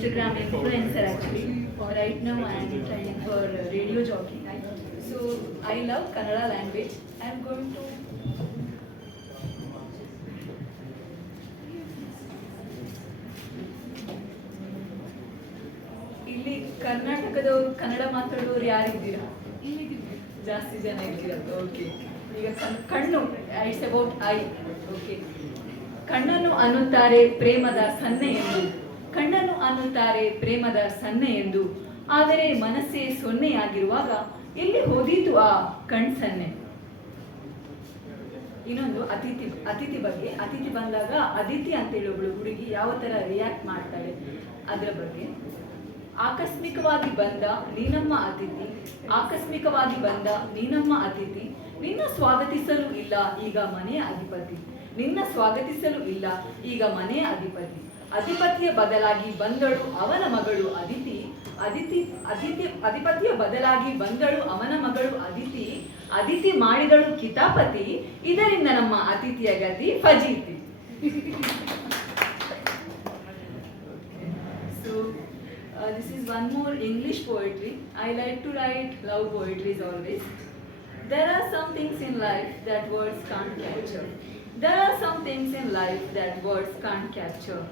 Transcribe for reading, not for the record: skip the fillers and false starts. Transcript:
Instagram influencer actually. Right now I am training for radio jockey. So I love Kannada language. I am going to ಇಲ್ಲಿ ಕರ್ನಾಟಕದವರು ಕನ್ನಡ ಮಾತಾಡೋರು ಯಾರಿದ್ದೀರಾ? ಜಾಸ್ತಿ ಜನ ಇದ್ದೀರಾ? Okay. ಈಗ ಕಣ್ಣು, ಇಟ್ಸ್ ಅಬೌಟ್ ಐ. ಓಕೆ. ಕಣ್ಣನ್ನು ಅನ್ನುತ್ತಾರೆ ಪ್ರೇಮದ ಸನ್ನೆ ಎಂದು, ಕಣ್ಣನ್ನು ಅನ್ನುತ್ತಾರೆ ಪ್ರೇಮದ ಸನ್ನೆ ಎಂದು, ಆದರೆ ಮನಸ್ಸೇ ಸೊನ್ನೆಯಾಗಿರುವಾಗ ಎಲ್ಲಿ ಹೋದೀತು ಆ ಕಣ್ ಸನ್ನೆ. ಇನ್ನೊಂದು ಅತಿಥಿ ಬಗ್ಗೆ. ಅತಿಥಿ ಬಂದಾಗ ಅದಿತಿ ಅಂತೇಳಿ ಒಬ್ಳು ಹುಡುಗಿ ಯಾವ ಥರ ರಿಯಾಕ್ಟ್ ಮಾಡ್ತಾಳೆ ಅದರ ಬಗ್ಗೆ. ಆಕಸ್ಮಿಕವಾಗಿ ಬಂದ ನೀನಮ್ಮ ಅತಿಥಿ, ಆಕಸ್ಮಿಕವಾಗಿ ಬಂದ ನೀನಮ್ಮ ಅತಿಥಿ, ನಿನ್ನ ಸ್ವಾಗತಿಸಲು ಇಲ್ಲ ಈಗ ಮನೆಯ ಅಧಿಪತಿ, ನಿನ್ನ ಸ್ವಾಗತಿಸಲು ಇಲ್ಲ ಈಗ ಮನೆಯ ಅಧಿಪತಿ, ಅಧಿಪತಿಯ ಬದಲಾಗಿ ಬಂದಳು ಅವನ ಮಗಳು ಅದಿತಿ, ಅಧಿಪತಿಯ ಬದಲಾಗಿ ಬಂದಳು ಅವನ ಮಗಳು ಅದಿತಿ, ಅದಿತಿ ಮಾಡಿದಳು ಕಿತಾಪತಿ, ಇದರಿಂದ ನಮ್ಮ ಅತಿಥಿಯ ಗತಿ ಫಜೀತಿ. So this is one more English poetry. I like to write love poetries always. There are some things in life that words can't capture. There are some things in life that words can't capture.